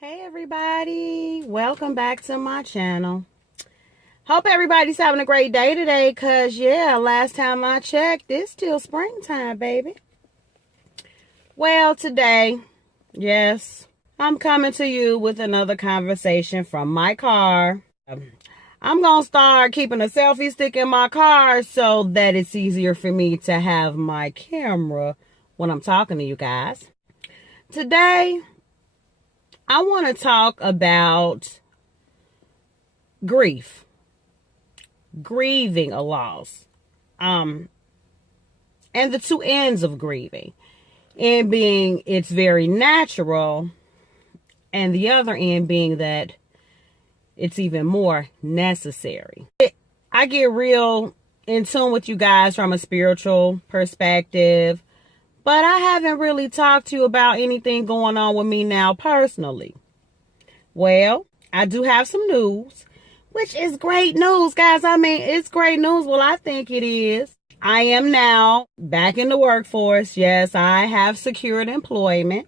Hey everybody, welcome back to my channel. Hope everybody's having a great day today, cause yeah, last time I checked, it's still springtime, baby. Well, today, yes, I'm coming to you with another conversation from my car. I'm gonna start keeping a selfie stick in my car so that it's easier for me to have my camera when I'm talking to you guys. Today, I want to talk about grief, grieving a loss, and the two ends of grieving, and being it's very natural, and the other end being that it's even more necessary. I get real in tune with you guys from a spiritual perspective, but I haven't really talked to you about anything going on with me now personally. Well, I do have some news, which is great news, guys. I mean, it's great news. Well, I think it is. I am now back in the workforce. Yes, I have secured employment.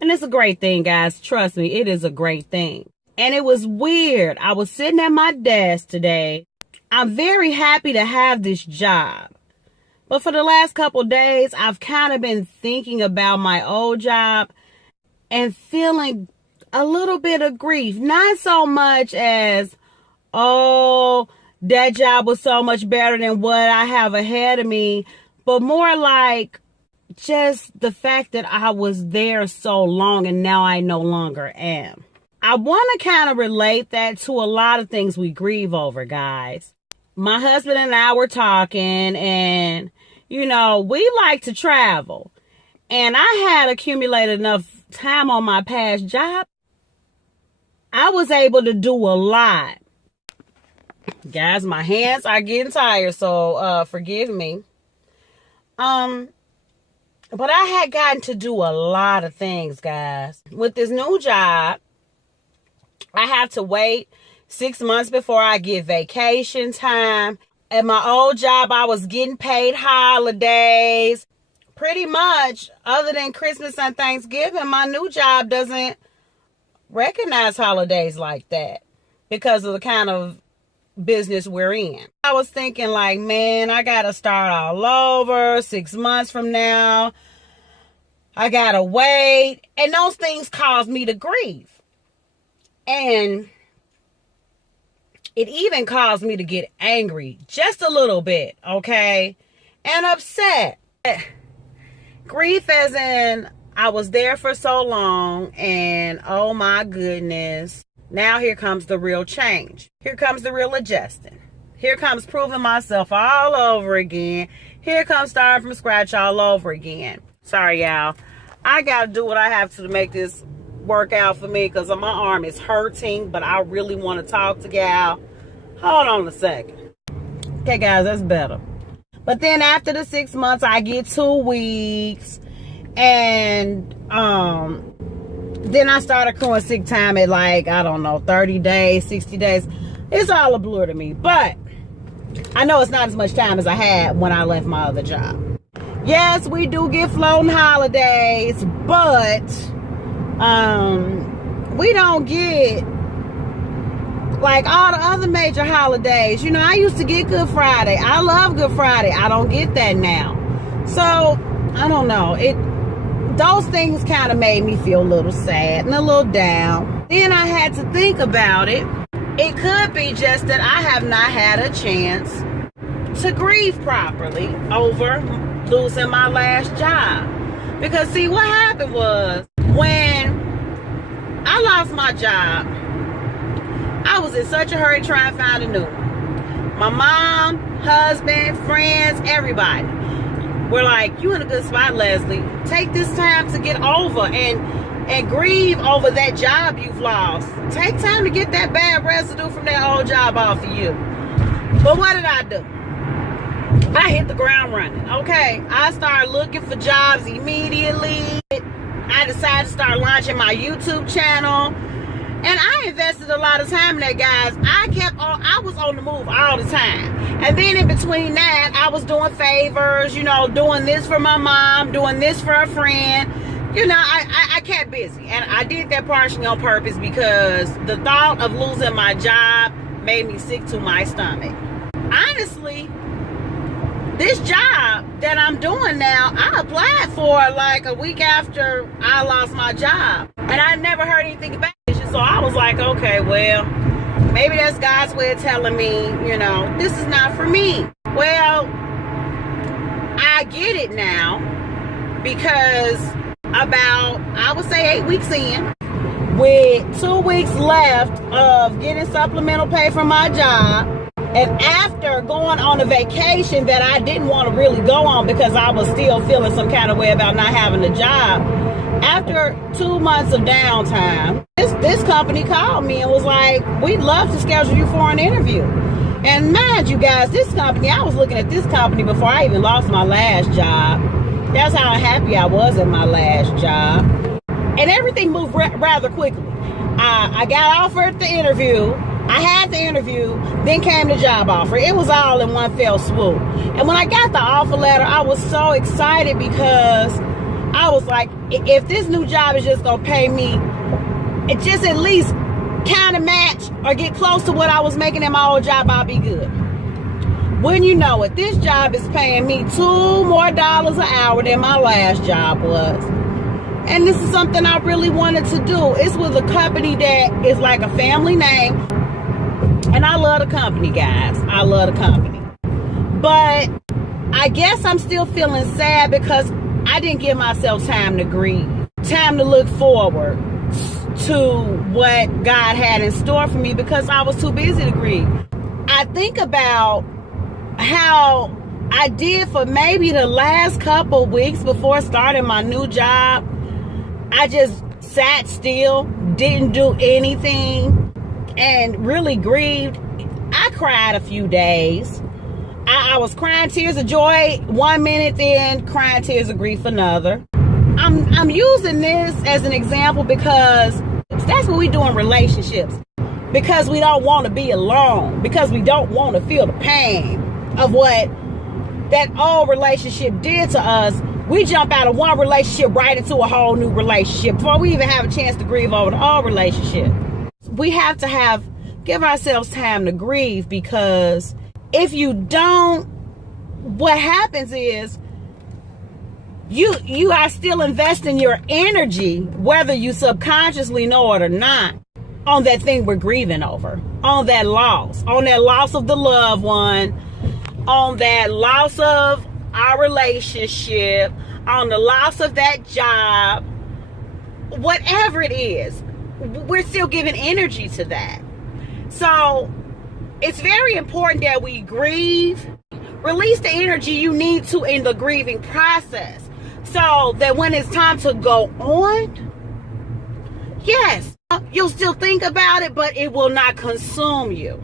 And it's a great thing, guys. Trust me, it is a great thing. And it was weird. I was sitting at my desk today. I'm very happy to have this job. But for the last couple days, I've kind of been thinking about my old job and feeling a little bit of grief. Not so much as, oh, that job was so much better than what I have ahead of me, but more like just the fact that I was there so long and now I no longer am. I want to kind of relate that to a lot of things we grieve over, guys. My husband and I were talking, and you know, we like to travel. And I had accumulated enough time on my past job. I was able to do a lot. Guys, my hands are getting tired, so forgive me. But I had gotten to do a lot of things, guys. With this new job, I have to wait 6 months before I get vacation time. At my old job, I was getting paid holidays. Pretty much, other than Christmas and Thanksgiving, my new job doesn't recognize holidays like that because of the kind of business we're in. I was thinking like, man, I got to start all over 6 months from now. I got to wait. And those things caused me to grieve. And it even caused me to get angry just a little bit, okay? And upset. Grief as in, I was there for so long and oh my goodness. Now here comes the real change. Here comes the real adjusting. Here comes proving myself all over again. Here comes starting from scratch all over again. Sorry, y'all. I got to do what I have to make this work out for me because my arm is hurting, but I really want to talk to y'all. Hold on a second. Okay, guys, that's better. But then after the 6 months, I get 2 weeks. And then I start accruing sick time at like, I don't know, 30 days, 60 days. It's all a blur to me. But I know it's not as much time as I had when I left my other job. Yes, we do get floating holidays, but we don't get like all the other major holidays. You know, I used to get Good Friday. I love Good Friday. I don't get that now. So, I don't know. Those things kind of made me feel a little sad and a little down. Then I had to think about it. It could be just that I have not had a chance to grieve properly over losing my last job. Because see, what happened was when I lost my job, I was in such a hurry trying to find a new one. My mom, husband, friends, everybody were like, you in a good spot, Leslie. Take this time to get over and grieve over that job you've lost. Take time to get that bad residue from that old job off of you. But what did I do? I hit the ground running, okay? I started looking for jobs immediately. I decided to start launching my YouTube channel. And I invested a lot of time in that, guys. I was on the move all the time. And then in between that, I was doing favors, you know, doing this for my mom, doing this for a friend, you know, I kept busy. And I did that partially on purpose because the thought of losing my job made me sick to my stomach. Honestly, this job that I'm doing now, I applied for like a week after I lost my job. And I never heard anything about it. So I was like, okay, well, maybe that's God's way of telling me, you know, this is not for me. Well, I get it now because about, I would say 8 weeks in, with 2 weeks left of getting supplemental pay from my job, and after going on a vacation that I didn't want to really go on because I was still feeling some kind of way about not having a job, after 2 months of downtime, this company called me and was like, we'd love to schedule you for an interview. And mind you guys, this company, I was looking at this company before I even lost my last job. That's how happy I was at my last job. And everything moved rather quickly. I got offered the interview. I had the interview, then came the job offer. It was all in one fell swoop. And when I got the offer letter, I was so excited because I was like, if this new job is just going to pay me, it just at least kind of match or get close to what I was making in my old job, I'll be good. When you know it, this job is paying me $2 more an hour than my last job was. And this is something I really wanted to do. It's with a company that is like a family name. And I love the company, guys. I love the company. But I guess I'm still feeling sad because I didn't give myself time to grieve. Time to look forward to what God had in store for me because I was too busy to grieve. I think about how I did for maybe the last couple weeks before starting my new job. I just sat still, didn't do anything, and really grieved. I cried a few days. I was crying tears of joy 1 minute, then crying tears of grief another. I'm using this as an example because that's what we do in relationships. Because we don't want to be alone. Because we don't want to feel the pain of what that old relationship did to us. We jump out of one relationship right into a whole new relationship before we even have a chance to grieve over the old relationship. We have to give ourselves time to grieve, because if you don't, what happens is you are still investing your energy, whether you subconsciously know it or not, on that thing we're grieving over, on that loss of the loved one, on that loss of our relationship, on the loss of that job, whatever it is, we're still giving energy to that. So it's very important that we grieve, release the energy you need to in the grieving process, so that when it's time to go on, yes, you'll still think about it, but it will not consume you.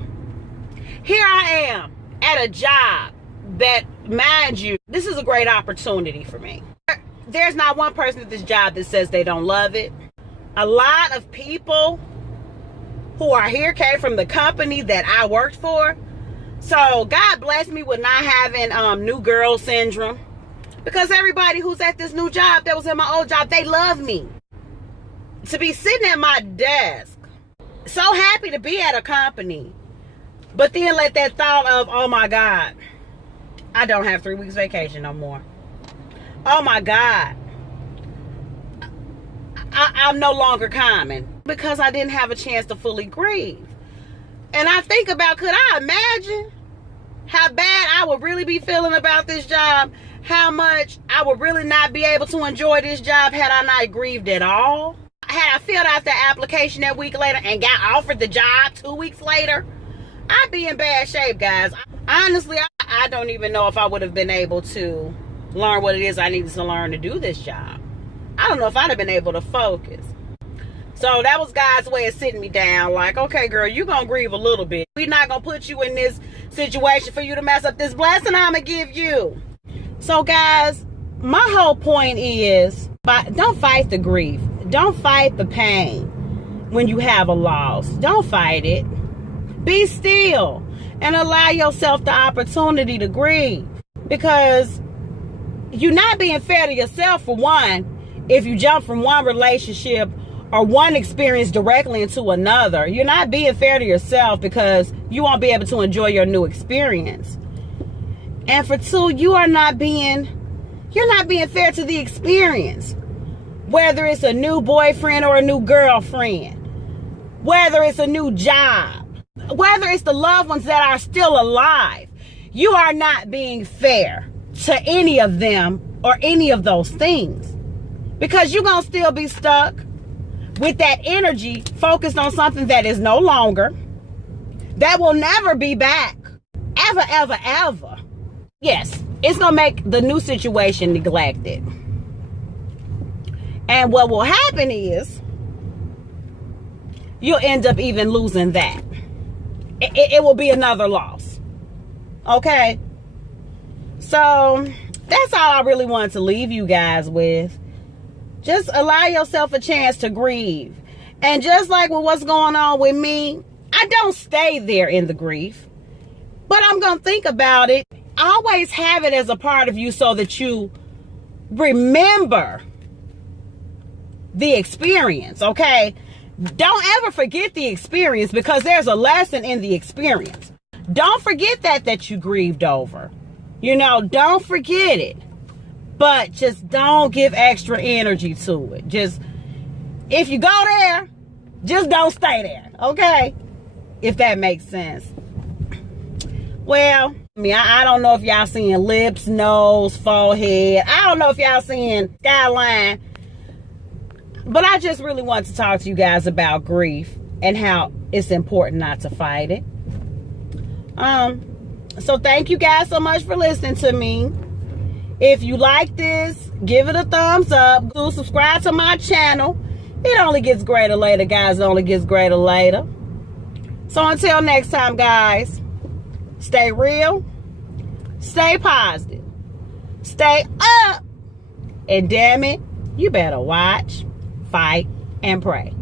Here I am at a job that, mind you, this is a great opportunity for me. There's not one person at this job that says they don't love it. A lot of people who are here came from the company that I worked for. So God bless me with not having new girl syndrome, because everybody who's at this new job that was in my old job, they love me. To be sitting at my desk, so happy to be at a company, but then let that thought of, oh my God, I don't have 3 weeks vacation no more. Oh my God, I'm no longer coming, because I didn't have a chance to fully grieve. And I think about, could I imagine how bad I would really be feeling about this job? How much I would really not be able to enjoy this job had I not grieved at all? Had I filled out the application that week later and got offered the job 2 weeks later, I'd be in bad shape, guys. Honestly, I don't even know if I would have been able to learn what it is I needed to learn to do this job. I don't know if I'd have been able to focus. So that was God's way of sitting me down, like, okay, girl, you're going to grieve a little bit. We're not going to put you in this situation for you to mess up this blessing I'm going to give you. So, guys, my whole point is, don't fight the grief. Don't fight the pain when you have a loss. Don't fight it. Be still and allow yourself the opportunity to grieve, because you're not being fair to yourself, for one, if you jump from one relationship or one experience directly into another, you're not being fair to yourself, because you won't be able to enjoy your new experience. And for two, you're not being fair to the experience. Whether it's a new boyfriend or a new girlfriend, whether it's a new job, whether it's the loved ones that are still alive, you are not being fair to any of them or any of those things, because you're going to still be stuck with that energy focused on something that is no longer, that will never be back, ever, ever, ever. Yes, it's going to make the new situation neglected. And what will happen is you'll end up even losing that. It will be another loss. Okay? So that's all I really wanted to leave you guys with. Just allow yourself a chance to grieve. And just like with what's going on with me, I don't stay there in the grief, but I'm going to think about it. Always have it as a part of you so that you remember the experience, okay? Don't ever forget the experience, because there's a lesson in the experience. Don't forget that you grieved over. Don't forget it. But just don't give extra energy to it. Just, if you go there, just don't stay there, okay? If that makes sense. Well, I don't know if y'all seeing lips, nose, forehead. I don't know if y'all seeing skyline. But I just really want to talk to you guys about grief and how it's important not to fight it. So thank you guys so much for listening to me. If you like this, give it a thumbs up. Do subscribe to my channel. It only gets greater later, guys. It only gets greater later. So until next time, guys, stay real, stay positive, stay up, and damn it, you better watch, fight, and pray.